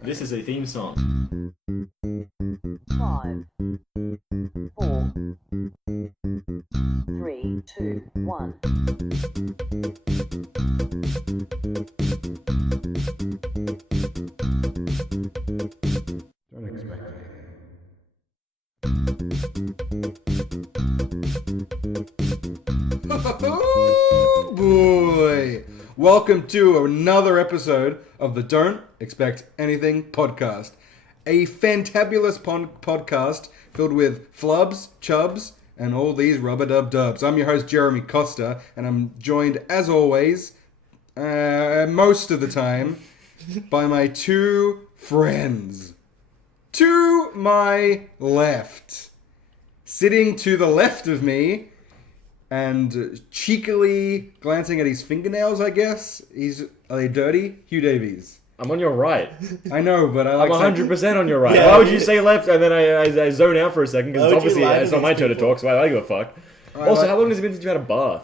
This is a theme song. 5, 4, 3, 2, 1. Don't expect anything. Oh boy! Welcome to another episode of the Don't Expect Anything podcast. A fantabulous podcast filled with flubs, chubs, and all these rubber-dub-dubs. I'm your host, Jeremy Costa, and I'm joined, as always, most of the time, by my two friends. To my left, sitting to the left of me, and cheekily glancing at his fingernails, I guess. Are they dirty? Hugh Davies. I'm on your right. I know, but I I'm like 100% on your right. Yeah. Why would you say left and then I zone out for a second? Because Why would obviously you lie to it's not my these turn to people? talk, so I don't give a fuck. Also, how long has it been since you had a bath?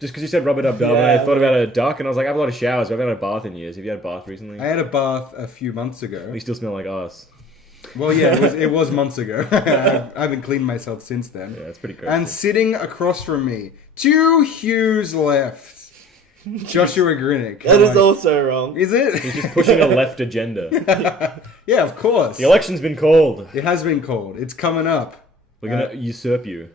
Just because you said rubber dub dub, and I Yeah, thought about a duck, and I was like, I have a lot of showers, but I haven't had a bath in years. Have you had a bath recently? I had a bath a few months ago. You still smell like ass. Well, yeah, it was months ago. I haven't cleaned myself since then. Yeah, that's pretty crazy. And sitting across from me, to Hugh's left, Joshua Grinnick. That is also wrong. Is it? He's just pushing a left agenda. Yeah, of course. The election's been called. It has been called. It's coming up. We're gonna usurp you.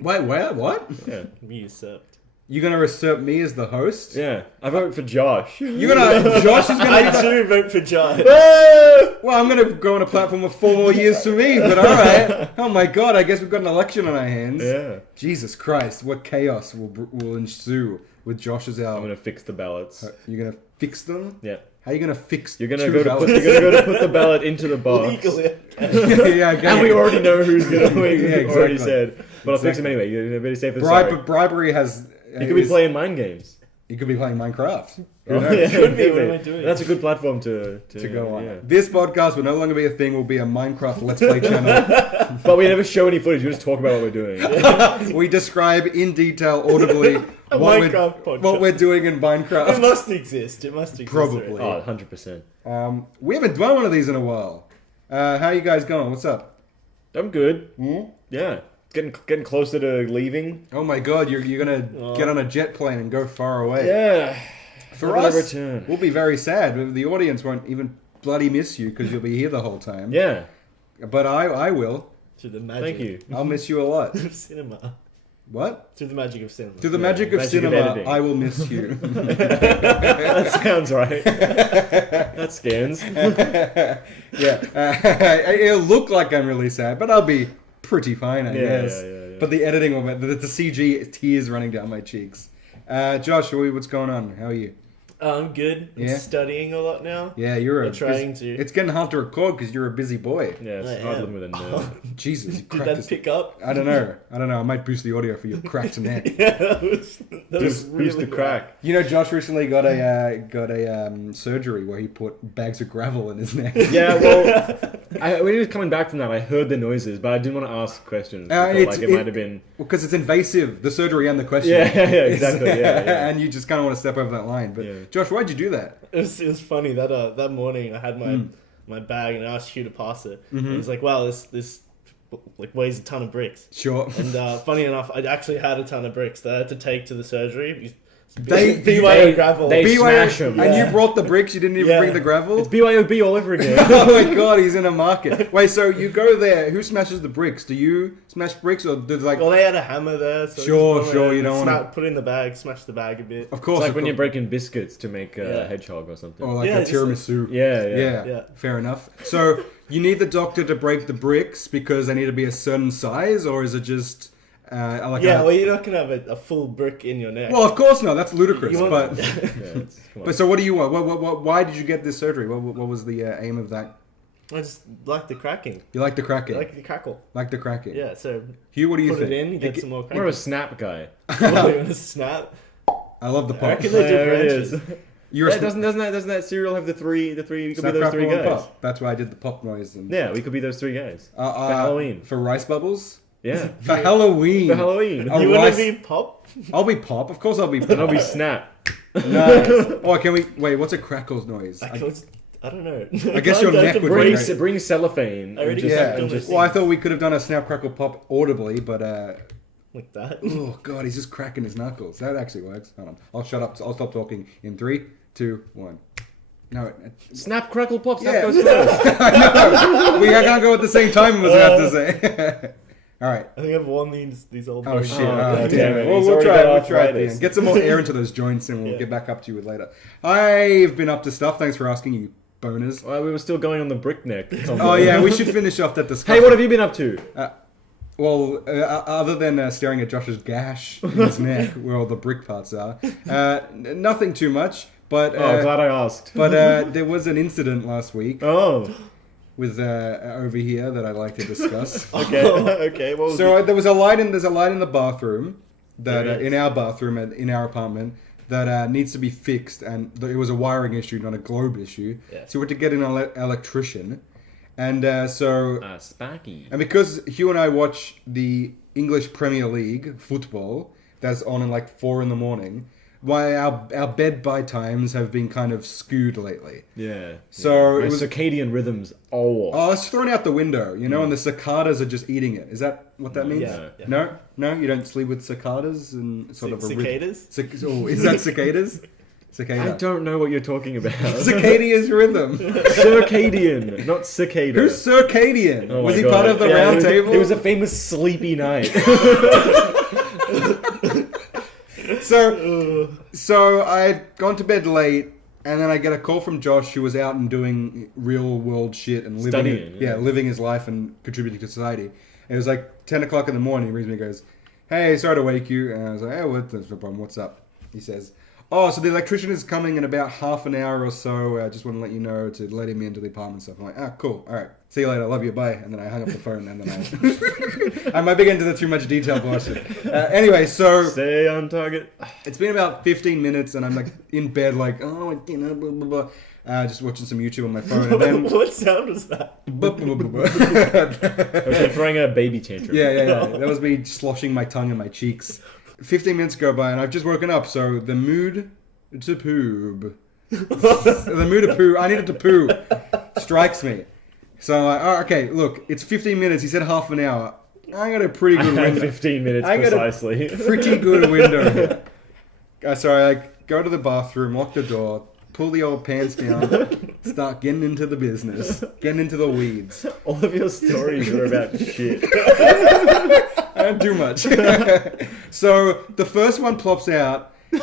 Wait, what? Yeah. Me usurped. You're gonna usurp me as the host? Yeah. I vote for Josh. You're gonna. Josh is I gonna. too vote for John. Well, I'm gonna go on a platform of 4 more years for me, but alright. Oh my god, I guess we've got an election on our hands. Yeah. Jesus Christ, what chaos will ensue with Josh as I'm our. gonna fix the ballots. You're gonna fix them? Yeah. How are you gonna fix You're gonna two go to ballots? put the ballot into the box. Legally. Yeah, okay. And we already know who's gonna win. Yeah, We've already exactly. said. But I'll fix him anyway. You're very safe and sorry. Bribery has. You could be playing mind games. You could be playing Minecraft. Oh, knows? Could be, what am I doing? That's a good platform to To go on. Yeah. This podcast will no longer be a thing. Will be a Minecraft Let's Play channel. But we never show any footage. We just talk about what we're doing. We describe in detail, audibly, Minecraft podcast. what we're doing in It Minecraft. must exist. It must exist. Probably. Oh, 100%. We haven't done one of these in a while. How you guys going? What's up? I'm good. Hmm? Yeah. Getting closer to leaving. Oh my god, you're gonna get on a jet plane and go far away. Yeah. For Never us, return. we'll be very sad. The audience won't even bloody miss you because you'll be here the whole time. Yeah. But I will. Through the magic Thank you. I'll miss you a lot. of cinema. What? Through the magic of cinema. Through the Yeah, magic of magic of cinema, editing. I will miss you. That sounds right. That scans. Yeah. It'll look like I'm really sad, but I'll be pretty fine, I Yeah, guess. yeah. But the editing of it, the CG tears running down my cheeks. Josh, what's going on? How are you? I'm good. I'm Yeah? studying a lot now. Yeah, you're I'm trying to. It's getting hard to record because you're a busy boy. Yeah, it's I hard am. living with a nerd. Jesus, you Did cracked that his... pick up? I don't know. I might boost the audio for your cracked neck. Yeah, that was Just really boost the bad. crack. You know, Josh recently got a surgery where he put bags of gravel in his neck. Yeah, well, when he was coming back from that, I heard the noises, but I didn't want to ask questions. I felt like it might have been... Because it's invasive, the surgery and the question. Yeah, exactly. Yeah. And you just kind of want to step over that line. But Yeah. Josh, why'd you do that? It was funny that morning I had my bag and I asked Hugh to pass it. Mm-hmm. And he was like, "Wow, this like weighs a ton of bricks." Sure. And funny enough, I actually had a ton of bricks that I had to take to the surgery. They- BYO gravel. they- BYO smash 'em. And Yeah. you brought the bricks, you didn't even Yeah. bring the gravel? It's BYOB all over again. Oh my god, he's in a market. Wait, so you go there, who smashes the bricks? Do you smash bricks or do like... Well, they had a hammer there. So I Sure, just sure, went you don't and wanna- put it in the bag, smash the bag a bit. Of course. It's like of when you're course. breaking biscuits to make a Yeah. hedgehog or something. Or like Yeah, a just tiramisu. Yeah. Yeah. Fair enough. So you need the doctor to break the bricks because they need to be a certain size, or is it just like Yeah, a... well, you're not gonna have a full brick in your neck. Well, of course not. That's ludicrous. You want- But Yeah, come on. but so what do you want? Why did you get this surgery? What was the aim of that? I just like the cracking. You like the I cracking? like the crackle. Like the cracking? Yeah, so Hugh, what do you put think? it in, get some more I'm cracking. more of a snap guy. Oh, you want to snap? I love the I pop. reckon they There it differentiate. is. You're a Yeah, doesn't that cereal have the three? You could be Snap, those crackle, three and guys. pop. That's why I did the pop noise. And, Yeah, we could be those three guys for for Halloween. For rice bubbles? Yeah, For Halloween. for Halloween. Oh, You want rice- to be pop? I'll be pop. Of course I'll be pop. And I'll be snap. Nice. Oh, can we... Wait, what's a crackles noise? I can I don't know. I guess your neck would Bring, Right. bring cellophane. I already and just, Yeah. and just, Well, I thought we could have done a snap, crackle, pop audibly, but Like that. oh god, he's just cracking his knuckles. That actually works. Hold on, I'll shut up. I'll stop talking in 3, 2, 1. No, snap, crackle, pop. Snap Yeah. goes first. I can't go at the same time. I was about to say. All right. I think I've won these old. Oh boys. shit! Oh, Oh, God damn damn it. it. Well, He's we'll already try. got We'll try at the arthritis. end. Get some more air into those joints, and we'll Yeah. get back up to you later. I've been up to stuff. Thanks for asking, you boners. Well, we were still going on the brick neck. Oh yeah, we should finish off that discussion. Hey, what have you been up to? Well, other than staring at Josh's gash in his neck, where all the brick parts are, nothing too much. But Oh, glad I asked. but there was an incident last week Oh, with over here that I'd like to discuss. okay. Okay. What was So there's a light in the bathroom that There is. in our bathroom in our apartment that needs to be fixed, and it was a wiring issue, not a globe issue. Yeah. So we had to get an electrician, and Sparky. and because Hugh and I watch the English Premier League football that's on at like 4 a.m. Why our bed by times have been kind of skewed lately. Yeah. So My it was- circadian rhythms. Oh. Oh, it's thrown out the window, and the cicadas are just eating it. Is that what that means? Yeah, yeah. No, you don't sleep with cicadas and sort of a cicadas? Oh, is that cicadas? Cicada. I don't know what you're talking about. Cicadia's rhythm. Circadian, not cicada. Who's circadian? Oh was my he God. part of the Yeah, round table? It was a famous sleepy night. So I'd gone to bed late, and then I get a call from Josh, who was out and doing real world shit and living, Studying, yeah. living his life and contributing to society. And it was like 10 o'clock in the morning. He rings me and goes, "Hey, sorry to wake you." And I was like, "Hey, what's the problem? What's up?" He says, "Oh, so the electrician is coming in about half an hour or so. I just want to let you know to let him into the apartment stuff." I'm like, "Ah, cool. All right. See you later. Love you. Bye." And then I hung up the phone, and then I might be getting into the too much detail portion. Anyway, so Stay on target. it's been about 15 minutes, and I'm like in bed, like, oh, blah, blah, blah. Just watching some YouTube on my phone, and then What sound was that? I was throwing a baby tantrum. yeah. That was me sloshing my tongue in my cheeks. 15 minutes go by, and I've just woken up, so the mood to poob. The mood to poo. I needed to poo. Strikes me. So I'm like, oh, okay, look, it's 15 minutes. He said half an hour. I got a pretty I good had window. 15 minutes I got a precisely. Pretty good window here. So I go to the bathroom, lock the door, pull the old pants down, start getting into the business, getting into the weeds. All of your stories are about shit. I don't do much. So the first one plops out, and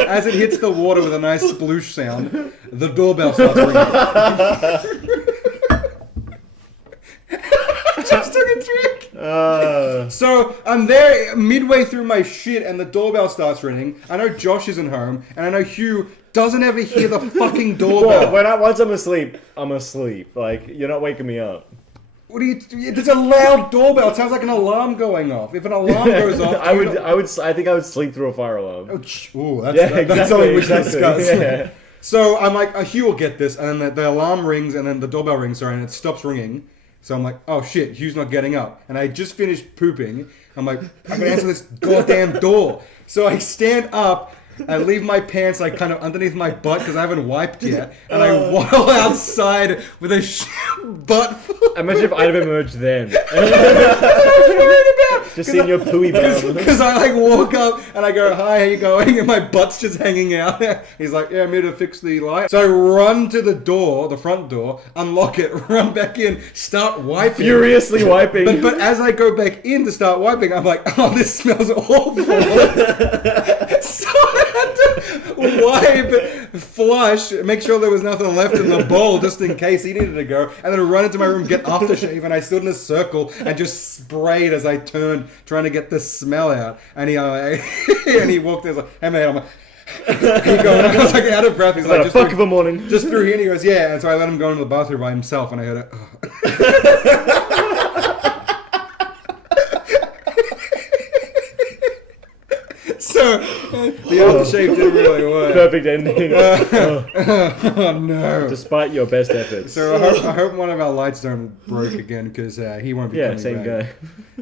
as it hits the water with a nice sploosh sound, the doorbell starts ringing. Just took a trick. So I'm there midway through my shit, and the doorbell starts ringing. I know Josh isn't home, and I know Hugh doesn't ever hear the fucking doorbell. Well, once I'm asleep, I'm asleep. Like, you're not waking me up. What do you? There's a loud doorbell. It sounds like an alarm going off. If an alarm goes off, I think I would sleep through a fire alarm. Oh, that's, Yeah, that's something we should exactly, discuss. yeah. So I'm like, Hugh will get this, and then the alarm rings, and then the doorbell rings, sorry, and it stops ringing. So I'm like, oh shit, Hugh's not getting up. And I just finished pooping. I'm like, I gotta answer this goddamn door. So I stand up, I leave my pants like kind of underneath my butt because I haven't wiped yet, and I waddle outside with a butt full. Imagine if I'd have emerged then. Just seeing your pooey bum. Because I like walk up and I go, "Hi, how you going?" And my butt's just hanging out. He's like, "Yeah, I'm here to fix the light." So I run to the door, the front door, unlock it, run back in, start wiping. Furiously wiping. But as I go back in to start wiping, I'm like, "Oh, this smells awful." So I had to wipe, flush, make sure there was nothing left in the bowl just in case he needed to go, and then run into my room, get aftershave, and I stood in a circle and just sprayed as I turned, trying to get the smell out. And he and he walked in, like, "Hey man," I'm like, he goes, I was like out of breath. He's like, What a fuck of a morning. just through here. And he goes, "Yeah." And so I let him go into the bathroom by himself, and I heard it. So the aftershave didn't really work. Perfect ending. Oh no! Despite your best efforts. So I hope one of our lights don't broke again because he won't be Yeah, coming same back. guy.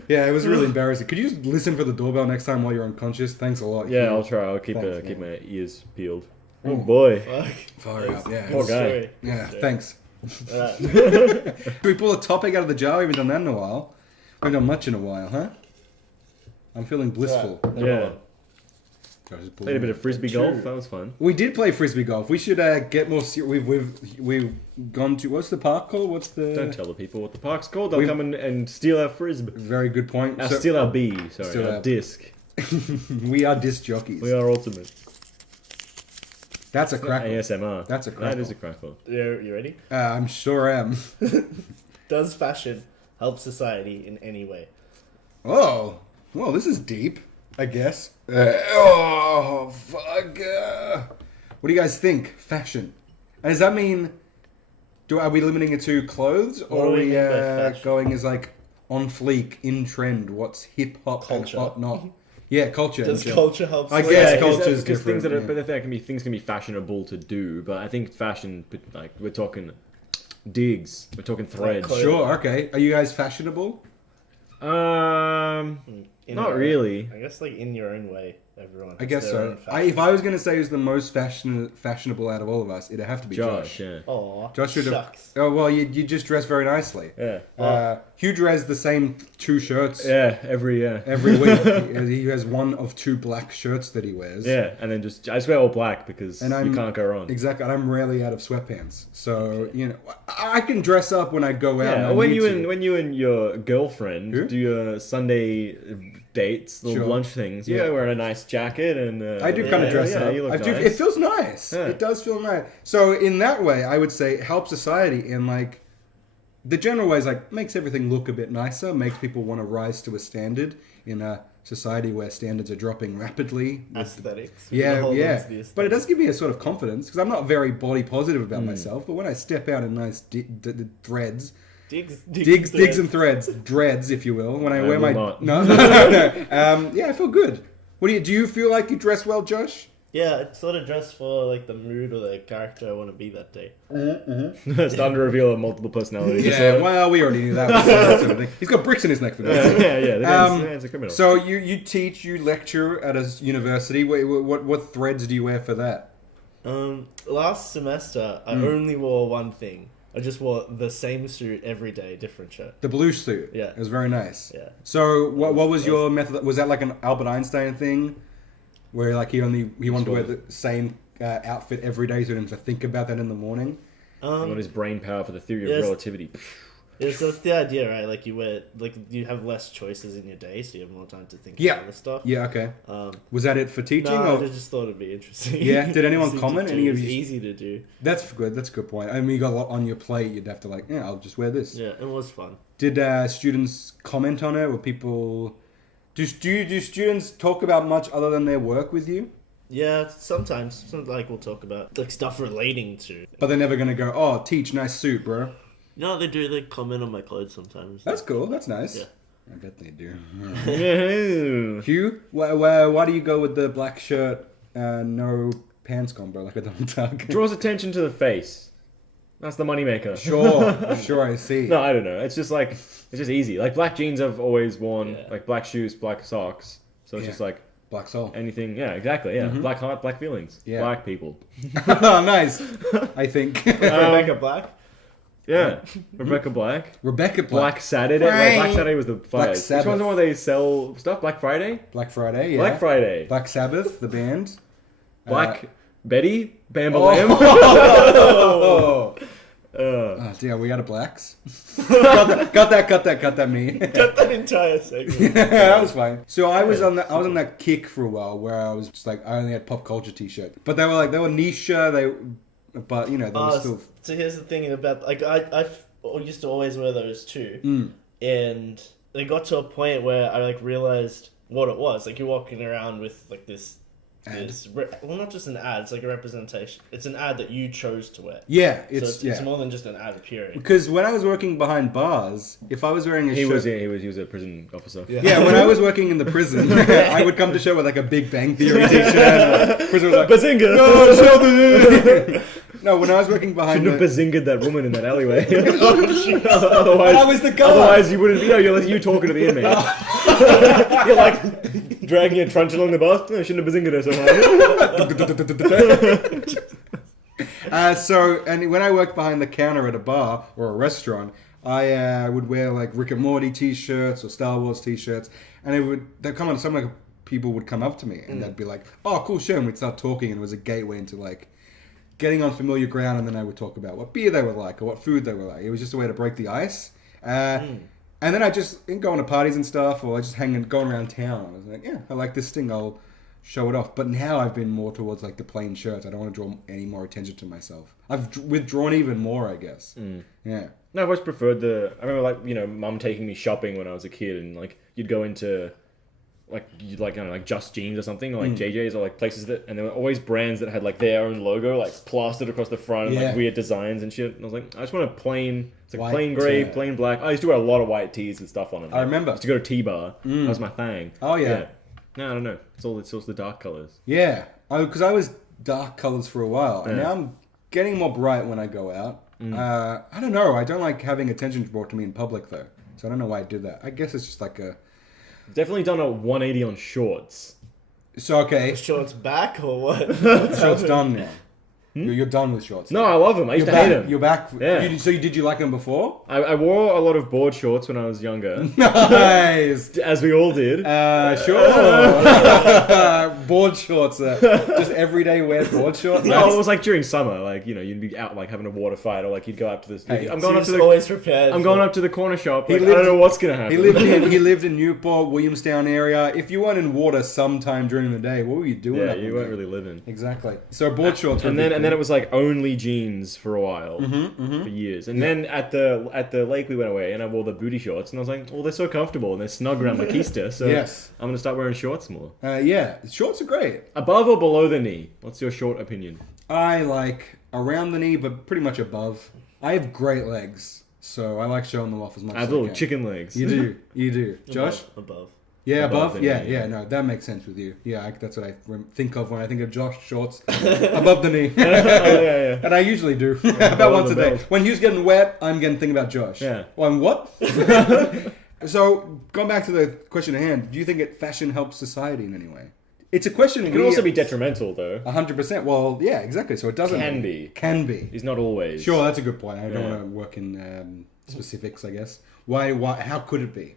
Yeah, it was really embarrassing. Could you just listen for the doorbell next time while you're unconscious? Thanks a lot. Yeah, Hugh. I'll try. I'll keep Thanks, keep man. my ears peeled. Oh boy. Fuck. Far out, yeah. Poor guy. Sorry. Yeah, Sorry. thanks. Alright. Should we pull a topic out of the jar? We haven't done that in a while. We haven't done much in a while, huh? I'm feeling blissful. Yeah. Josh is Played a bit of frisbee True. golf. That was fun. We did play frisbee golf. We should get more. We've gone to what's the park called? What's the? Don't tell the people what the park's called. They'll We've- come and steal our frisbee. Very good point. So- Steal our bee. Sorry, Steal our our- disc. we are disc jockeys. We are ultimate. That's a crackle. ASMR. That's a That crackle. is a crackle. You ready? I'm sure am. Does fashion help society in any way? Oh, well, this is deep. I guess. Oh fuck. What do you guys think? Fashion. And does that mean? Are we limiting it to clothes, What or do are we we mean by fashion? going as like on fleek, in trend? What's hip hop and Culture. hot not? Yeah, culture. Does and culture help? I society? guess Yeah, culture's because things that are, different, but there can be things can be fashionable to do. But I think fashion, like we're talking digs, we're talking threads. clothes. Sure. Okay. Are you guys fashionable? In Not your- really. I guess like in your own way, everyone. I has guess their so. own fashion. If I was going to say who's the most fashionable out of all of us, it'd have to be Josh. Josh, yeah, Aw, Josh should have. shucks. Oh well, you just dress very nicely. yeah, Hugh wears the same two shirts yeah. Every every week. He has one of two black shirts that he wears. yeah, and then I just wear all black because And you can't go wrong. Exactly. And I'm rarely out of sweatpants, so you know I can dress up when I go out. and Yeah, I when need you to. and when you and your girlfriend Who? do your Sunday dates, little Sure. lunch things, you Yeah. wear a nice jacket and I do kind of dress yeah, up. You look I do, nice. it feels nice. Yeah. It does feel nice. So in that way, I would say it helps society in like the general ways, like makes everything look a bit nicer, makes people want to rise to a standard in a society where standards are dropping rapidly. Aesthetics. Yeah, Hold on yeah. to the aesthetics. But it does give me a sort of confidence because I'm not very body positive Hmm. about myself. But when I step out in nice threads, digs digs and threads, dreads, if you will. When I I wear will my not. no. Yeah, I feel good. Do you feel like you dress well, Josh? Yeah, it's sort of dressed for like the mood or the character I want to be that day. It's time to reveal a multiple personality Yeah, disorder. well, we already knew that. That sort of thing. He's got bricks in his neck for that. yeah. The man's a criminal. So you teach, you lecture at a university. What threads do you wear for that? Last semester I only wore one thing. I just wore the same suit every day, different shirt. The blue suit. Yeah. It was very nice. Yeah. So what was your method? Was that like an Albert Einstein thing, where like he wanted to wear the same outfit every day, so he didn't have to think about that in the morning? He got his brain power for the theory of Yes. relativity. Yeah, so it's the idea, right? Like you have less choices in your day, so you have more time to think Yeah. about other stuff. Yeah. Okay. Um, Was that it for teaching? no, or? I just thought it'd be interesting. Yeah, did anyone Easy to comment? do. Any of It's you- easy to do. That's good. That's a good point. I mean, you got a lot on your plate. You'd have to like, yeah, I'll just wear this. Yeah, it was fun. Did students comment on it? Were people? Do students talk about much other than their work with you? Yeah, sometimes like we'll talk about like stuff relating to. But they're never gonna go, oh, teach, nice suit, bro. No, they do. They comment on my clothes sometimes. That's cool. That's nice. Yeah. I bet they do. Yeah. Hugh, why do you go with the black shirt, no pants combo like a Donald Duck? Draws attention to the face. That's the moneymaker. Sure, I see. No, I don't know. It's just like it's just easy. Like black jeans I've always worn, Yeah. like black shoes, black socks. So it's Yeah. just like Black soul. anything. Yeah, exactly. Yeah, black heart, black feelings. Yeah. Black people. Oh, nice. I think Rebecca Black. Yeah, Rebecca Black. Rebecca Black Saturday. Like, Black Saturday was the fire. Which Sabbath. one's the one where they sell stuff? Black Friday. Black Friday. Yeah. Black Friday. Black Sabbath, the band. Black Betty. Bam Bam. Oh. Uh, Oh, dear, we out of blacks. cut that, me. Cut that entire segment. That was fine. So I was on that kick for a while where I was just like I only had pop culture t-shirts, but they were niche. But you know they were still. So here's the thing about like I used to always wear those too, and they got to a point where I like realized what it was. Like you're walking around with like this. Well, not just an ad. It's like a representation. It's an ad that you chose to wear. Yeah, So it's more than just an ad appearing. Because when I was working behind bars, if I was wearing a he shirt, was a prison officer. yeah, when I was working in the prison, I would come to show with like a Big Bang Theory t-shirt. And prison was like, Bazinga! "No, Sheldon!" No, when I was working behind Shouldn't the... have bazingaed that woman in that alleyway. I was the guy. Otherwise, you wouldn't. You talking to the inmate. You're like dragging a truncheon along the bus. I shouldn't have bazinga so hard. And when I worked behind the counter at a bar or a restaurant, I would wear like Rick and Morty t-shirts or Star Wars t-shirts, and they'd come on. Some like people would come up to me and they'd be like, "Oh, cool show," and we'd start talking, and it was a gateway into like getting on familiar ground, and then I would talk about what beer they were like or what food they were like. It was just a way to break the ice. And then I just going to parties and stuff, or I just going around town. I was like, yeah, I like this thing. I'll show it off. But now I've been more towards like the plain shirts. I don't want to draw any more attention to myself. I've withdrawn even more, I guess. Yeah. No, I've always preferred I remember like, you know, mum taking me shopping when I was a kid, and like you'd go into like I don't know, like Just Jeans or something, or like JJ's, or like places and there were always brands that had like their own logo like plastered across the front, and like weird designs and shit. And I was like, I just want a plain, it's like white, plain grey, plain black. I used to wear a lot of white tees and stuff on them. I remember. I used to go to T-Bar. That was my thing. Oh yeah. No, I don't know. It's all the dark colours. Yeah, because I was dark colours for a while, and now I'm getting more bright when I go out. I don't know. I don't like having attention brought to me in public though, so I don't know why I did that. I guess it's just like a. Definitely done a 180 on shorts. So okay, Shorts back or what? shorts done now. You're done with shorts. No, I love them. I used to hate them. You're back. Yeah. Did you like them before? I wore a lot of board shorts when I was younger. Nice. As we all did. Sure. Board shorts. Just everyday wear board shorts. No, it was like during summer. Like, you know, you'd be out like having a water fight, or like you'd go up to this. Hey, I'm going up to the. Always prepared. I'm going up to the corner shop. Like, I don't know what's gonna happen. He lived in Newport, Williamstown area. If you weren't in water sometime during the day, what were you doing? Yeah, you weren't really living. Exactly. So board shorts. And then it was like only jeans for a while, for years. And then at the lake we went away, and I wore the booty shorts, and I was like, well, they're so comfortable and they're snug around my keister, so I'm gonna start wearing shorts more. Yeah, shorts are great. Above or below the knee? What's your short opinion? I like around the knee, but pretty much above. I have great legs, so I like showing them off as much. I have as little can. chicken legs. You do. Josh? Above. Yeah, Above above. the Yeah, knee, yeah. No, that makes sense with you. Yeah, that's what I think of when I think of Josh shorts. Above the knee. Yeah. And I usually do. About once a day. belt. When Hugh's getting wet, I'm getting thinking about Josh. Yeah. On what? So, going back to the question at hand, do you think fashion helps society in any way? It's a question. It can also be detrimental, though. 100%. Well, yeah, exactly. So it doesn't. Can be. Can be. It's not always. Sure, that's a good point. I don't want to work in specifics, I guess. Why? How could it be?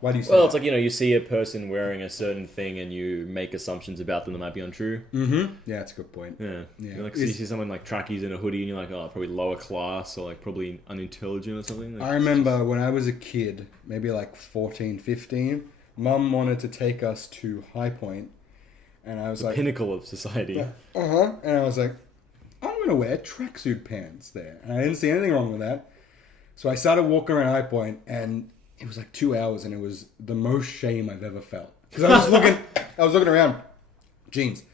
Why do you say Well, that? it's like, you know, you see a person wearing a certain thing and you make assumptions about them that might be untrue. Mm-hmm. Yeah, that's a good point. Yeah. Yeah. You see someone like trackies in a hoodie and you're like, oh, probably lower class or like probably unintelligent or something. Like, I remember when I was a kid, maybe like 14, 15, Mum wanted to take us to High Point, and I was the like, pinnacle of society. and I was like, I'm going to wear tracksuit pants there. And I didn't see anything wrong with that. So I started walking around High Point, and it was like 2 hours, and it was the most shame I've ever felt. Because I was looking around, jeans,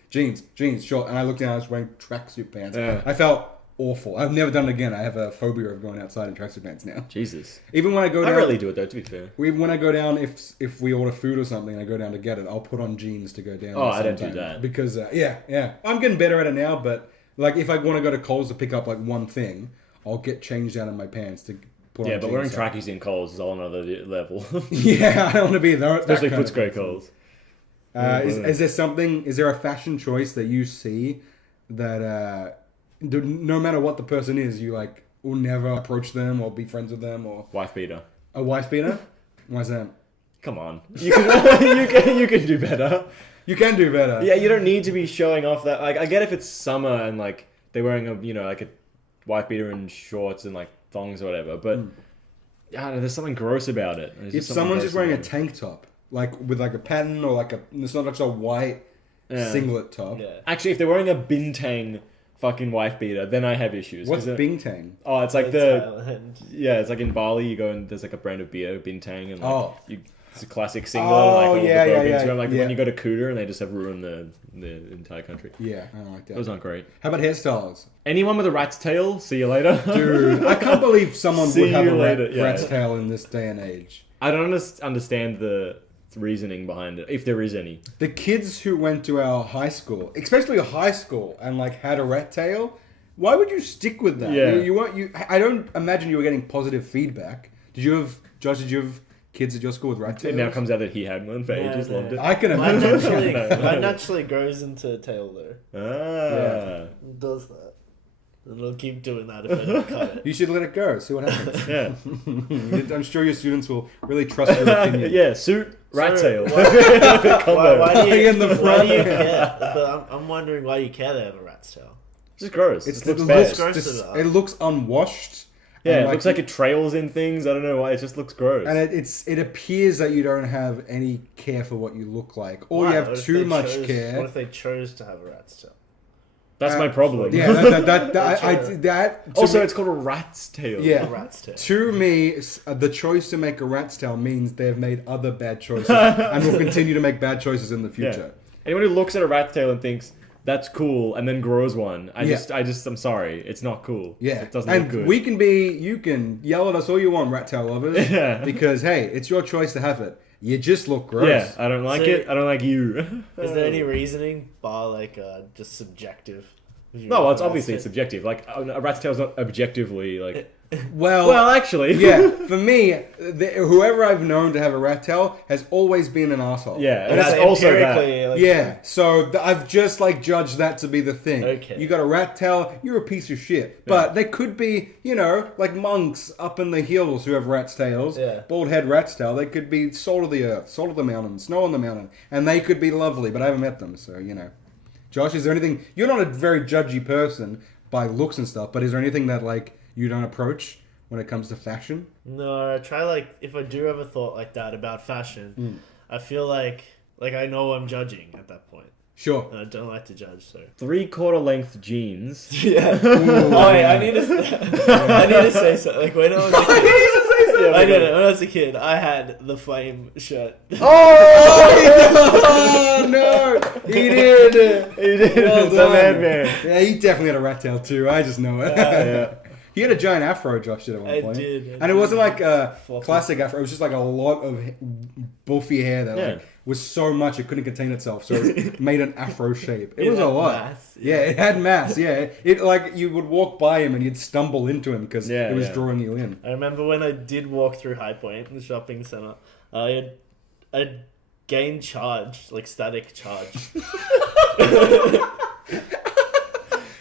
short, and I looked down, I was wearing tracksuit pants. Yeah. I felt awful. I've never done it again. I have a phobia of going outside in tracksuit pants now. Jesus. Even when I go down, I rarely do it though, to be fair. even when I go down, if we order food or something, and I go down to get it, I'll put on jeans to go down. Oh, I don't do sometime. that. Because yeah, I'm getting better at it now. But like, if I want to go to Coles to pick up like one thing, I'll get changed out of my pants to. Yeah, but wearing trackies in Coles is on another level. Yeah, I don't want to be there. Especially Footscray Coles. Is there a fashion choice that you see that no matter what the person is, you like will never approach them or be friends with them or Wife beater. a wife beater? Why's that? Come on. You can, you can do better. You can do better. Yeah, you don't need to be showing off that. Like, I get if it's summer and like they're wearing like a wife beater and shorts and like thongs or whatever, but I don't know, there's something gross about it. If someone's just wearing a tank top, like with like a pattern or like it's not actually a white singlet top. Yeah. Actually, if they're wearing a bintang fucking wife beater, then I have issues. What's bintang? Oh, it's like Thailand. it's like in Bali, you go and there's like a brand of beer, bintang, and like it's a classic singlet. Oh, like all yeah, the yeah, bourbons. yeah, Like yeah. when you go to Cooter and they just have ruined the entire country. Yeah, I don't like that. Those aren't great. How about hairstyles? Anyone with a rat's tail, see you later. Dude, I can't believe someone See would have you a later, yeah. rat's tail in this day and age. I don't understand the reasoning behind it, if there is any. The kids who went to our high school, especially high school, and like had a rat tail, why would you stick with that? Yeah. I don't imagine you were getting positive feedback. Did you have kids at your school with rat tails? It now comes out that he had one for ages, loved it. I can Mine imagine. naturally grows into a tail though. It does that. And it'll keep doing that if I don't cut it. You should let it go. See what happens. Yeah. I'm sure your students will really trust your opinion. Yeah, suit, rat tail. Why do you, In the why front. do you care? But I'm wondering why you care they have a rat's tail. It's just gross. It It looks looks, bad. gross it looks unwashed. Yeah, and it looks like it trails in things. I don't know why. It just looks gross. And it appears that you don't have any care for what you look like, or Why? you have What if too they much chose- care. What if they chose to have a rat's tail? That's my problem. Yeah, that Also, it's called a rat's tail. Yeah. A rat's tail. to me, the choice to make a rat's tail means they've made other bad choices and will continue to make bad choices in the Yeah. future. Anyone who looks at a rat's tail and thinks that's cool and then grows one, I'm sorry, it's not cool. Yeah, It doesn't and look good. you can yell at us all you want, rat tail lovers, Yeah. because hey, it's your choice to have it. You just look gross. Yeah, I don't like So- it. I don't like you. Is there any reasoning bar like just subjective? No, well, it's obviously it's subjective. Like a rat's tail is not objectively like. Well, Actually, yeah, for me, whoever I've known to have a rat tail has always been an asshole. Yeah, And that's that's also empirically, that. like, Yeah, so I've just like judged that to be the thing. Okay. You got a rat tail, you're a piece of shit. But they could be, like monks up in the hills who have rat's tails. Yeah. Bald head rat's tail. They could be salt of the earth, salt of the mountain, snow on the mountain. And they could be lovely, but I haven't met them, so, Josh, is there anything... You're not a very judgy person by looks and stuff, but is there anything that, you don't approach when it comes to fashion? No, I try if I do have a thought like that about fashion, I feel like I know I'm judging at that point. Sure. And I don't like to judge, so. 3/4 length jeans. Yeah. Oh, wait, I need to say something. When I was a kid. I did it. When I was a kid, I had the flame shirt. Oh no! He did! He did. Well It's the done. madman. Yeah, he definitely had a rat tail too. I just know it. Yeah. He had a giant afro, Josh did at one I point. did. And it wasn't like a Floppy. classic afro. It was just like a lot of buffy hair that Yeah. was so much it couldn't contain itself. So it made an afro shape. It was a had lot. mass, Yeah, it had mass. Yeah, it you would walk by him and you'd stumble into him because Yeah, it was yeah. drawing you in. I remember when I did walk through High Point, the shopping center, I'd gained charge, static charge.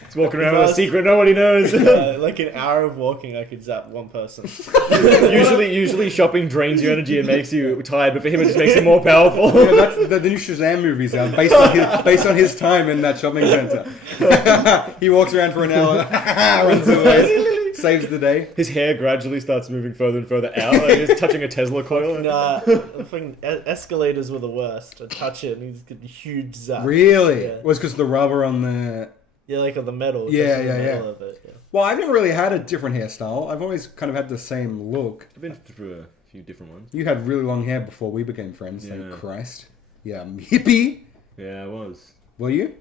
It's walking around with a secret nobody knows. An hour of walking, I could zap one person. usually shopping drains your energy and makes you tired, but for him it just makes him more powerful. Yeah, that's the new Shazam movies out based on his time in that shopping center. He walks around for an hour, runs away, saves the day. His hair gradually starts moving further and further out. Like he's touching a Tesla coil. Nah, escalators were the worst. I touch it and he's got a huge zap. Really? Yeah. Was because the rubber on the... Yeah, on the metal. Yeah, just yeah, the yeah. metal of it, yeah. Well, I've never really had a different hairstyle. I've always kind of had the same look. I've been through a few different ones. You had really long hair before we became friends, Yeah. thank Christ. Yeah, hippie. Yeah, I was. Were you?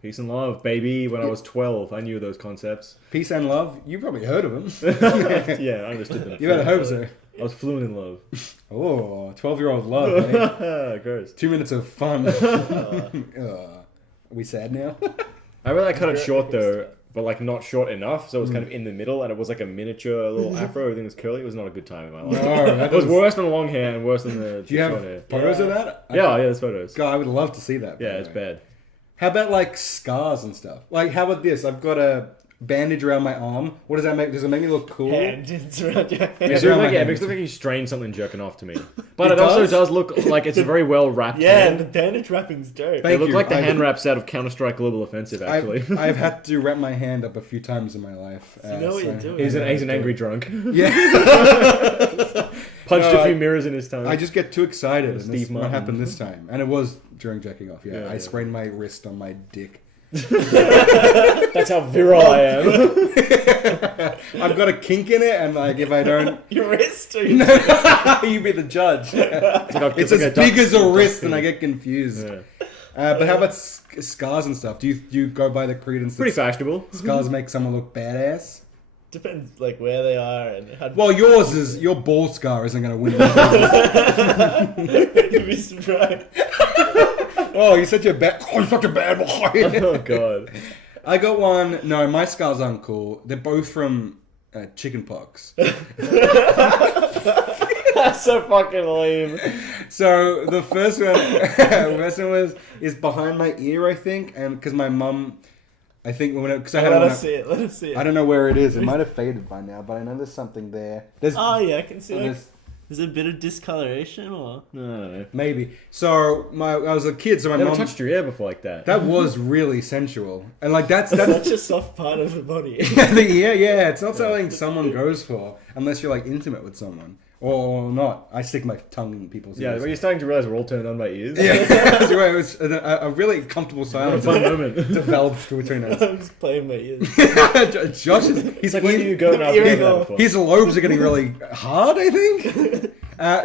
Peace and love, baby. When I was 12, I knew those concepts. Peace and love. You probably heard of them. Yeah, I understood them. You had a hope so. I was fluent in love. Oh, 12-year-old love, eh? Gross. 2 minutes of fun. Are we sad now? I really cut it short though, but not short enough, so it was kind of in the middle, and it was like a miniature little afro. Everything was curly. It was not a good time in my life. No, It was worse than long hair and worse than the Do you short have hair. photos of that? Yeah, there's photos. God, I would love to see that. by Yeah, the it's way. bad. How about scars and stuff? How about this? I've got a bandage around my arm. What does that make? Does it make me look cool? Hands around your hand. It around my hand. makes it look like you strained something jerking off to me. But It it also does? does look like it's a very well wrapped Yeah, and hand. the bandage wrapping's dope. Thank They look you. like the I- hand wraps out of Counter-Strike Global Offensive, actually. I've had to wrap my hand up a few times in my life. You know what you're doing. He's an angry drunk. Yeah. Punched No, a few mirrors in his tongue. I just get too excited. And Steve this, what Martin. happened this time? And it was during jacking off. Yeah, Yeah, I yeah. sprained my wrist on my dick. That's how virile I am. I've got a kink in it, and if I don't, Your wrist? Or you be the judge. It's as big as a wrist, and I get confused. Yeah. But how about scars and stuff? Do you go by the credence Pretty that fashionable. scars make someone look badass? Depends where they are and how. Well, your ball scar isn't going to win. You'd be surprised. Oh, you're such a bad. Oh, you're such a bad boy. Oh, God. I got one. No, my scars aren't cool. They're both from chicken pox. That's so fucking lame. So the first one, is behind my ear, I think, and because my mum, I think because I had Let us see it. Let us see it. I don't know where it is. It might have faded by now, but I know there's something there. Oh yeah, I can see it. There's- Is it a bit of discoloration or? No. Maybe. So I was a kid, so my Never mum touched your ear before like that. that was really sensual, and like that's Such a soft part of the body. yeah. It's not something someone goes for unless you're like intimate with someone or not. I stick my tongue in people's Yeah, ears. but you're starting to realize we're all turned on by ears. Yeah, it was a really comfortable What a silence fun moment. developed between us. I'm just playing my ears. Josh is He's like, when do you go now? Ear I've go. that before. his lobes are getting really hard, I think.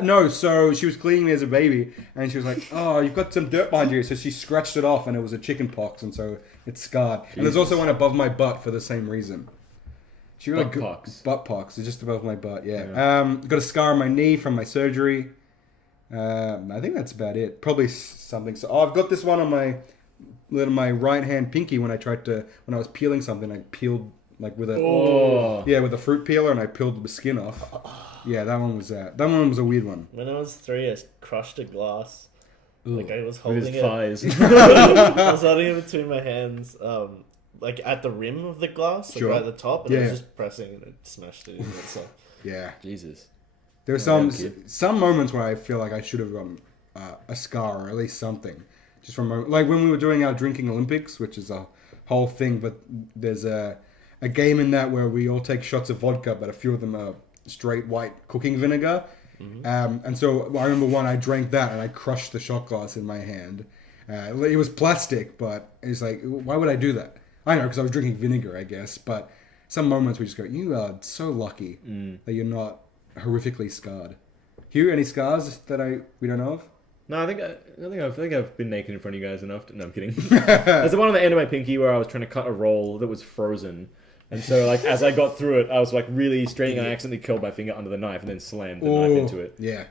No, so she was cleaning me as a baby, and she was like, "Oh, you've got some dirt behind you." So she scratched it off, and it was a chicken pox, and so it's scarred. And there's also one above my butt for the same reason. She Butt pox. Butt pox. It's just above my butt. Yeah. Got a scar on my knee from my surgery. I think that's about it. Probably something. So I've got this one on my right hand pinky when I was peeling something. I peeled like with a fruit peeler, and I peeled the skin off. Yeah, that one was a weird one. When I was 3, I crushed a glass. Ooh. Like I was With holding his it. thighs. I was holding it between my hands, like at the rim of the glass, like Sure. right at the top, and I Yeah. was just pressing and it smashed it in itself. Yeah. Jesus. There were Yeah, kid. some moments where I feel like I should have gotten a scar or at least something. Just from like when we were doing our drinking Olympics, which is a whole thing. But there's a game in that where we all take shots of vodka, but a few of them are straight white cooking vinegar. And so I remember one, I drank that and I crushed the shot glass in my hand. It was plastic, but it's like, why would I do that? I know, because I was drinking vinegar, I guess. But some moments we just go, you are so lucky that you're not horrifically scarred. Hugh, any scars that we don't know of? No, I think I've been naked in front of you guys enough. No, I'm kidding. There's the one on the end of my pinky where I was trying to cut a roll that was frozen. And so, like, as I got through it, I was, like, really straining, and I accidentally curled my finger under the knife and then slammed the knife into it. Yeah.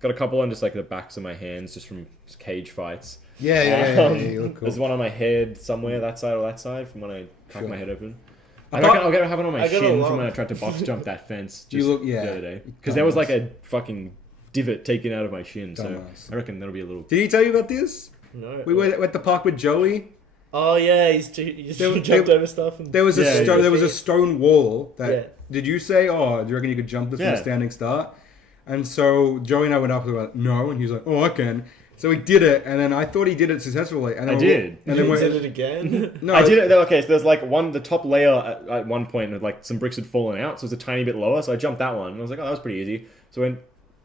Got a couple on just, like, the backs of my hands, just from cage fights. Yeah, you look cool. There's one on my head somewhere, that side or that side, from when I cracked my head open. I Apart- reckon I'll have it on my I got shin a from when I lump. tried to box jump that fence You just look- yeah. the other day. Because there was, like, a fucking divot taken out of my shin, so Dumbass. I reckon that'll be a little... Did he tell you about this? No. We were at the park with Joey. Oh yeah, he just jumped over stuff. And There was Yeah, there was a stone wall that. Yeah. Did you say? Oh, do you reckon you could jump this from a Yeah. standing start? And so Joey and I went up and we were like, no, and he was like, oh, I can. So we did it, and then I thought he did it successfully. And then I did. And you then did we it again. no, I did it. Okay, so there's like the top layer at one point, and like some bricks had fallen out, so it was a tiny bit lower. So I jumped that one, and I was like, oh, that was pretty easy. So I went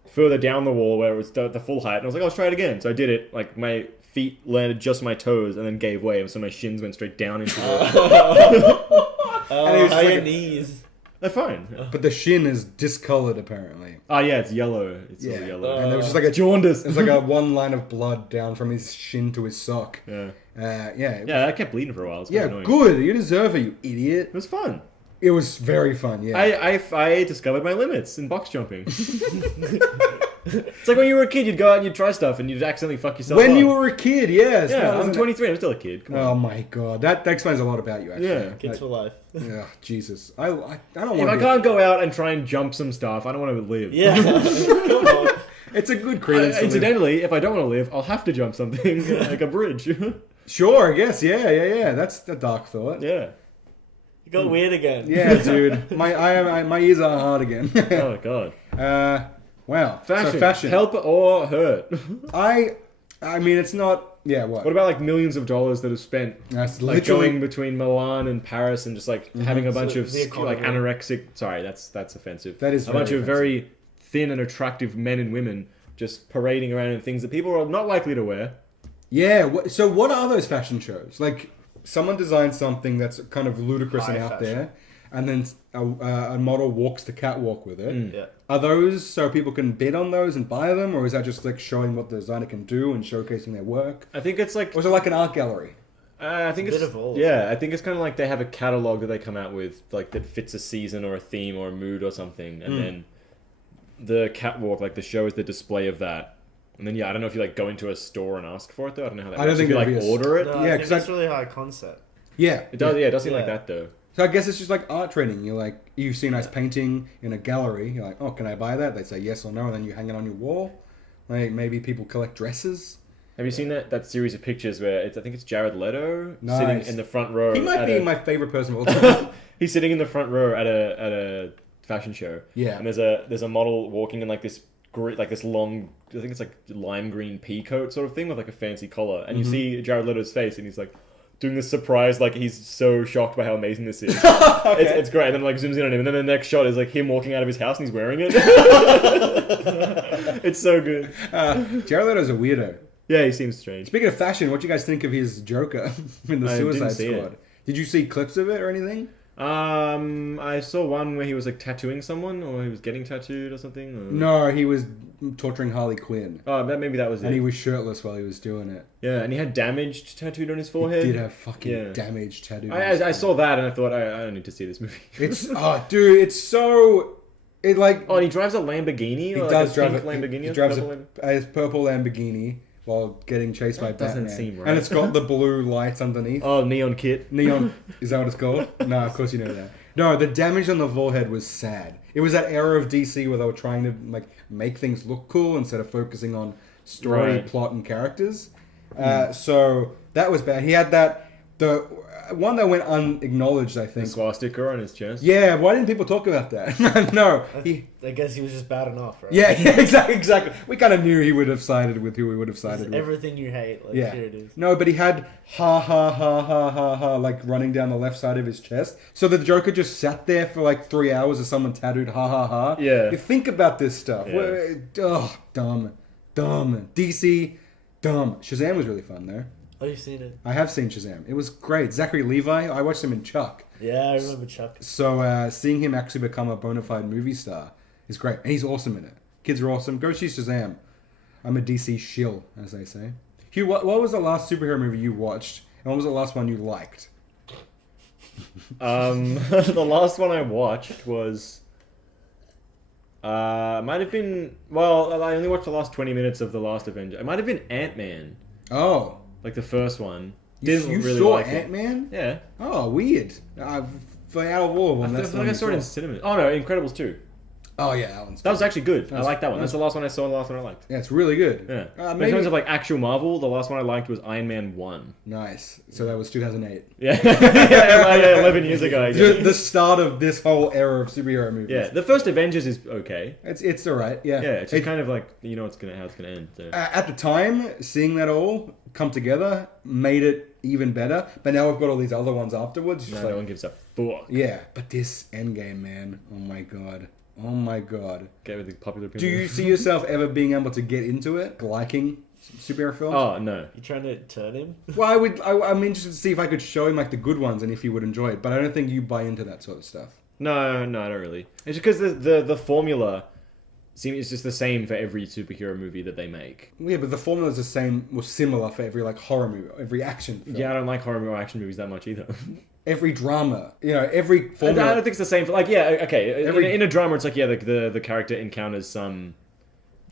further down the wall where it was the full height, and I was like, oh, let's try it again. So I did it. Like my feet landed just my toes, and then gave way, and so my shins went straight down into it. And he was How just your like- knees? They're fine. But the shin is discolored apparently. Oh yeah, it's yellow. It's all Yeah. yellow. And there was just like a Jaundice. It's like a one line of blood down from his shin to his sock. Yeah. Yeah. Yeah, I kept bleeding for a while. It's Yeah, annoying. good. You deserve it, you idiot. It was fun. It was very fun. Yeah. I discovered my limits in box jumping. It's like when you were a kid, you'd go out and you'd try stuff, and you'd accidentally fuck yourself when up. you were a kid, yes. Yeah, That I'm wasn't- 23. I'm still a kid. Come Oh on. my god, that explains a lot about you. Actually, Yeah. Kids for life. Yeah, Jesus, I don't If want I to. can't go out and try and jump some stuff, I don't want to live. Yeah. Come on. It's a good credence. to live. Incidentally, if I don't want to live, I'll have to jump something like a bridge. Sure, I guess. Yeah. That's the dark thought. Yeah. You got weird again. Yeah, dude. My ears are hard again. Oh god. Wow. Fashion. So fashion. Help or hurt. I mean, it's not. Yeah. What? What about like millions of dollars that are spent That's like literally. going between Milan and Paris and just like having a bunch So of the like economy. anorexic. Sorry, that's offensive. That is a bunch very of very thin and attractive men and women just parading around in things that people are not likely to wear. Yeah. So what are those fashion shows? Like, someone designs something that's kind of ludicrous and High out fashion. there, and then a model walks the catwalk with it. Yeah. Are those so people can bid on those and buy them, or is that just like showing what the designer can do and showcasing their work? I think it's like Or is it like an art gallery? I think Bit it's of all. yeah. I think it's kind of like they have a catalog that they come out with, like that fits a season or a theme or a mood or something, and then the catwalk, like the show, is the display of that. And then I don't know if you like go into a store and ask for it though. I don't know how that. I don't works. think if you it'd like be a- order it. No, Yeah, I think 'cause that's really high concept. Yeah. It does. Yeah, it does seem like Yeah. that though. So I guess it's just like art training. You're like, you see a nice painting in a gallery. You're like, oh, can I buy that? They say yes or no, and then you hang it on your wall. Like maybe people collect dresses. Have you seen that series of pictures where I think it's Jared Leto Nice. sitting in the front row? He might be my favorite person of all time. He's sitting in the front row at a fashion show. Yeah. And there's a model walking in like this long, I think it's like lime green pea coat sort of thing with like a fancy collar, and you see Jared Leto's face, and he's like doing this surprise, like he's so shocked by how amazing this is. Okay. It's great, and then like zooms in on him, and then the next shot is like him walking out of his house and he's wearing it. It's so good. Jared Leto's a weirdo. Yeah, he seems strange. Speaking of fashion, what do you guys think of his Joker in the I Suicide didn't see Squad? it. Did you see clips of it or anything? I saw one where he was like tattooing someone, or he was getting tattooed or something. Or... No, he was torturing Harley Quinn. Oh, maybe that was it. And he was shirtless while he was doing it. Yeah, and he had damaged tattooed on his forehead. He did have fucking damaged tattoo. I saw that and I thought I don't need to see this movie. It's dude, it's so like. Oh, and he drives a Lamborghini. He like does a drive pink a Lamborghini. He drives purple a purple Lamborghini while getting chased by doesn't Batman. seem right. And it's got the blue lights underneath. Oh, Neon Kit. Neon, is that what it's called? No, of course you know that. No, the damage on the forehead was sad. It was that era of DC where they were trying to like make things look cool instead of focusing on story, Right. plot, and characters. So that was bad. He had the one that went unacknowledged, I The think. swastika on his chest. Yeah, why didn't people talk about that? No, I guess he was just bad enough, right? yeah, exactly. We kind of knew he would have sided with who he would have sided with. Everything you hate, like Yeah. here it is. No, but he had ha ha ha ha ha ha like running down the left side of his chest. So the Joker just sat there for like 3 hours as someone tattooed ha ha ha. Yeah. You think about this stuff. Yeah. Dumb. DC, dumb. Shazam was really fun though. Oh, you've seen it? I have seen Shazam. It was great. Zachary Levi, I watched him in Chuck. Yeah, I remember Chuck. So seeing him actually become a bona fide movie star is great. And he's awesome in it. Kids are awesome. Go see Shazam. I'm a DC shill, as they say. Hugh, what was the last superhero movie you watched? And what was the last one you liked? The last one I watched was... might have been... Well, I only watched the last 20 minutes of The Last Avenger. It might have been Ant-Man. Oh. Like the first one. You really saw like it. Ant-Man? Yeah. Oh, weird. For out of all of them, I that's feel the like I one saw it you in cinema. Oh no, Incredibles 2. Oh, yeah, that one's That was actually good. I like that one. that's- That's the last one I saw and the last one I liked. Yeah, it's really good. Yeah. But Maybe... in terms of like actual Marvel, the last one I liked was Iron Man 1. Nice. So that was 2008. Yeah. yeah, 11 years ago. I guess. The start of this whole era of superhero movies. Yeah, the first Avengers is okay. It's alright, yeah. Yeah, it's just kind of like, you know how it's gonna end. So. At the time, seeing that all come together made it even better. But now we've got all these other ones afterwards. Just No one gives a fuck. yeah, but this Endgame, man. Oh my god. Oh my god. Get with the popular Do opinion. you see yourself ever being able to get into it, liking superhero films? Oh, no. You trying to turn him? Well, I'm interested to see if I could show him like the good ones and if he would enjoy it. But I don't think you buy into that sort of stuff. No, I don't really. It's just because the formula seems just the same for every superhero movie that they make. Yeah, but the formula is the same, or similar for every like horror movie, every action film. Yeah, I don't like horror or action movies that much either. Every drama, every I formula. don't think it's the same for, like, yeah, okay. Every- in a drama, it's like, yeah, the character encounters some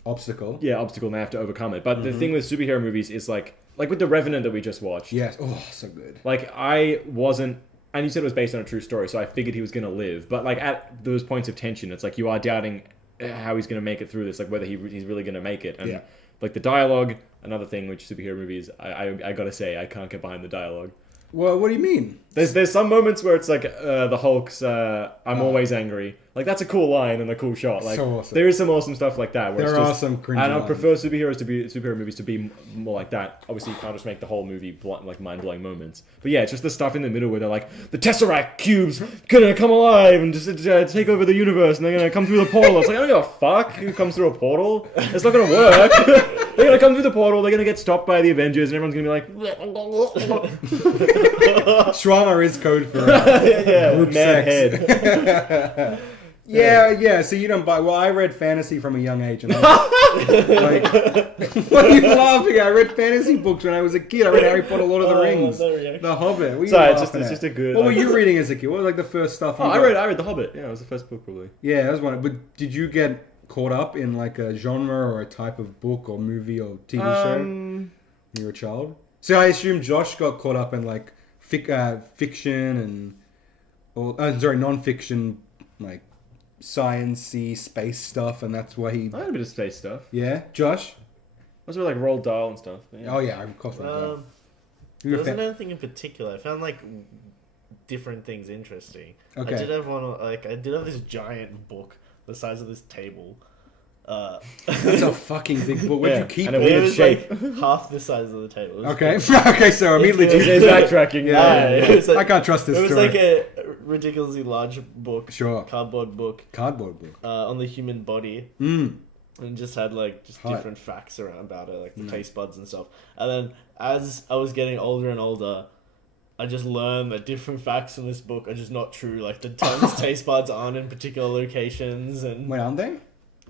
obstacle. obstacle and they have to overcome it. But the thing with superhero movies is like with The Revenant that we just watched. Yes. Oh, so good. Like, I wasn't... And you said it was based on a true story, so I figured he was going to live. But, like, at those points of tension, it's like you are doubting how he's going to make it through this, like, whether he's really going to make it. And, Yeah. like, the dialogue, another thing which superhero movies, I gotta say, I can't get behind the dialogue. Well, what do you mean? There's some moments where it's like the Hulk's I'm always angry. Like, that's a cool line and a cool shot. Like, So awesome. there is some awesome stuff like that. Where There it's are just, some cringy and I lines. prefer superhero movies to be more like that. Obviously, you can't just make the whole movie like mind-blowing moments. But yeah, it's just the stuff in the middle where they're like, the Tesseract cube's gonna come alive and just take over the universe, and they're gonna come through the portal. It's like, I don't give a fuck who comes through a portal. It's not gonna work. They're gonna come through the portal. They're gonna get stopped by the Avengers, and everyone's gonna be like, Trauma is code for yeah, group mad sex. head. Yeah. So you don't buy. Well, I read fantasy from a young age, and like, what are you laughing at? I read fantasy books when I was a kid. I read Harry Potter, Lord of the Rings, there we go. The Hobbit. What are you Sorry, it's laughing just at? a good. What were like- you reading as a kid? What was like the first stuff? You Oh, got? I read The Hobbit. Yeah, it was the first book probably. Yeah, that was one. But did you get caught up in like a genre or a type of book or movie or TV show when you were a child? So I assume Josh got caught up in like fiction and or non-fiction, like science-y space stuff, and that's why he. I had a bit of space stuff. Yeah, Josh. Also like Roald Dahl and stuff. But yeah. Oh yeah, of course. There wasn't anything in particular. I found like different things interesting. Okay. I did have one. Like I did have this giant book the size of this table. That's a fucking big book. Where'd Yeah, you keep and a it? weird It was shape. like half the size of the table. It was Okay. big. Okay. So immediately, It's- It's backtracking. Yeah, it was like- I can't trust this It was story. like a ridiculously large book, Sure. cardboard book, Cardboard book. on the human body. Mm. And just had like just Hot. different facts around about it, like the taste buds and stuff. And then as I was getting older and older, I just learned that different facts in this book are just not true. Like the tongue's taste buds aren't in particular locations, and Wait, aren't they?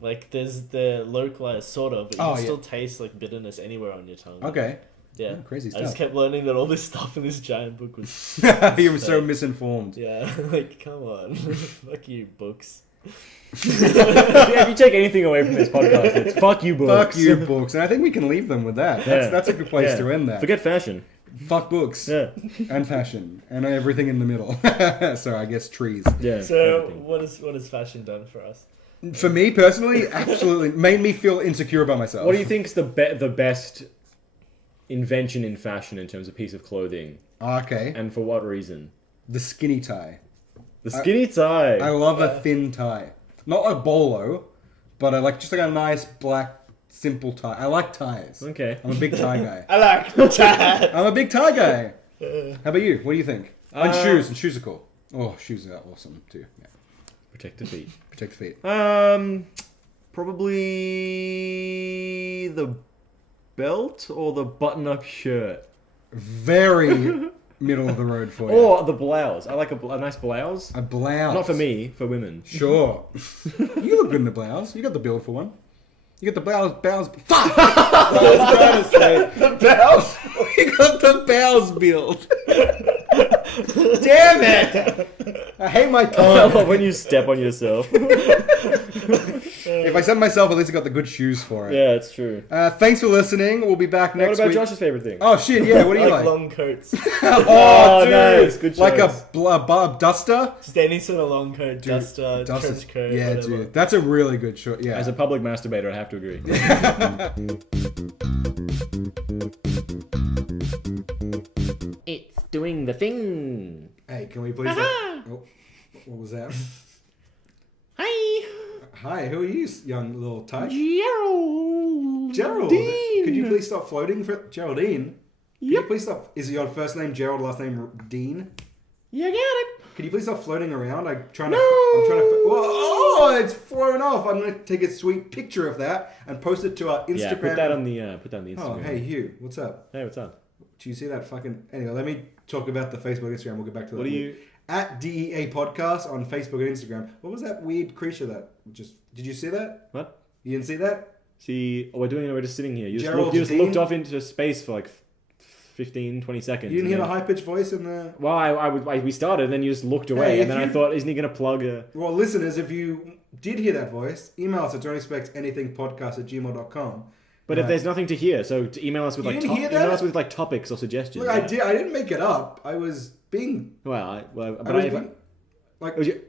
like they're localized sort of, but you Oh, can yeah. still taste like bitterness anywhere on your tongue. Okay. Yeah. Oh, crazy I just stuff. kept learning that all this stuff in this giant book was You were so misinformed. yeah. Like come on, fuck you books. If you take anything away from this podcast, it's fuck you, books. Fuck you, books. And I think we can leave them with that. Yeah. That's a good place Yeah. to end that. Forget fashion. Fuck books. Yeah. And fashion. And everything in the middle. So I guess trees. Yeah. So everything. what has fashion done for us? For me personally, absolutely made me feel insecure about myself. What do you think is the best invention in fashion in terms of piece of clothing, Okay. and for what reason? The skinny tie. The skinny tie. I love a thin tie. Not a bolo, but I like just like a nice black simple tie. I like ties. Okay. I'm a big tie guy. I like that. I'm a big tie guy. How about you? What do you think? And Uh, shoes are cool. Oh, shoes are awesome too. Yeah. Protect the feet. Protect the feet. Probably the belt or the button-up shirt. Very middle of the road for you. Or the blouse. I like a nice blouse. A blouse. Not for me, for women. Sure. You look good in a blouse. You got the build for one. You got the blouse. Fuck! The bells. You got the blouse build. Damn it! I hate my I tongue. love when you step on yourself. If I said myself, at least I got the good shoes for it. Yeah, it's true. Thanks for listening. We'll be back What next about week. Josh's favorite thing? Oh shit! Yeah. What do you Like like? long coats. Oh, dude. nice. Good Like a choice. duster. Just any sort of long coat, duster, Duster's- trench coat, Yeah, whatever. dude. That's a really good short. Yeah. As a public masturbator, I have to agree. It's doing the thing. Hey, can we please? Oh, what was that? Hi, Hi, who are you, young little tyke? Gerald. Gerald. Dean. Could you please stop floating for Geraldine? Can you Yep. please stop? Is your first name Gerald, last name Dean? You got it. Could you please stop floating around? I'm trying to. No. Oh, it's flown off. I'm gonna take a sweet picture of that and post it to our Instagram. Yeah, put that on the Instagram. Oh, hey Hugh, what's up? Hey, what's up? Do you see that fucking? Anyway, let me talk about the Facebook, Instagram. We'll get back to that. What do you? At DEA Podcast on Facebook and Instagram. What was that weird creature that just? Did you see that? What? You didn't see that? See, we're just sitting here. You just, Gerald you just Dean? looked off into space for like 15, 20 seconds. You didn't hear and the then- high pitched voice in the. Well, we started, and then you just looked away, Hey, and then if I you- thought, isn't he going to plug a... Well, listeners, if you did hear that voice, email us at don'texpectanythingpodcast@gmail.com. But if there's nothing to hear, so to email us with You like didn't hear that? email us with like topics or suggestions. Look, I didn't make it up. I was being. But I was being like. Was you-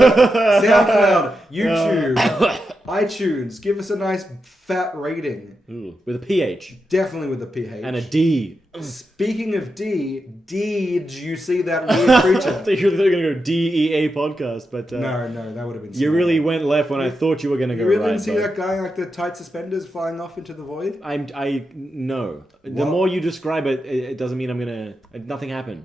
SoundCloud, YouTube, iTunes. Give us a nice fat rating. Ooh, with a PH Definitely with a PH. and a D. Speaking of D, did you see that weird creature? I thought you were going to go DEA podcast, but No, that would have been. you smart. really went left when I thought you were going to You go really right. didn't see bud. that guy like the tight suspenders flying off into the void? No. The What? more you describe it, it doesn't mean I'm gonna. Nothing happened.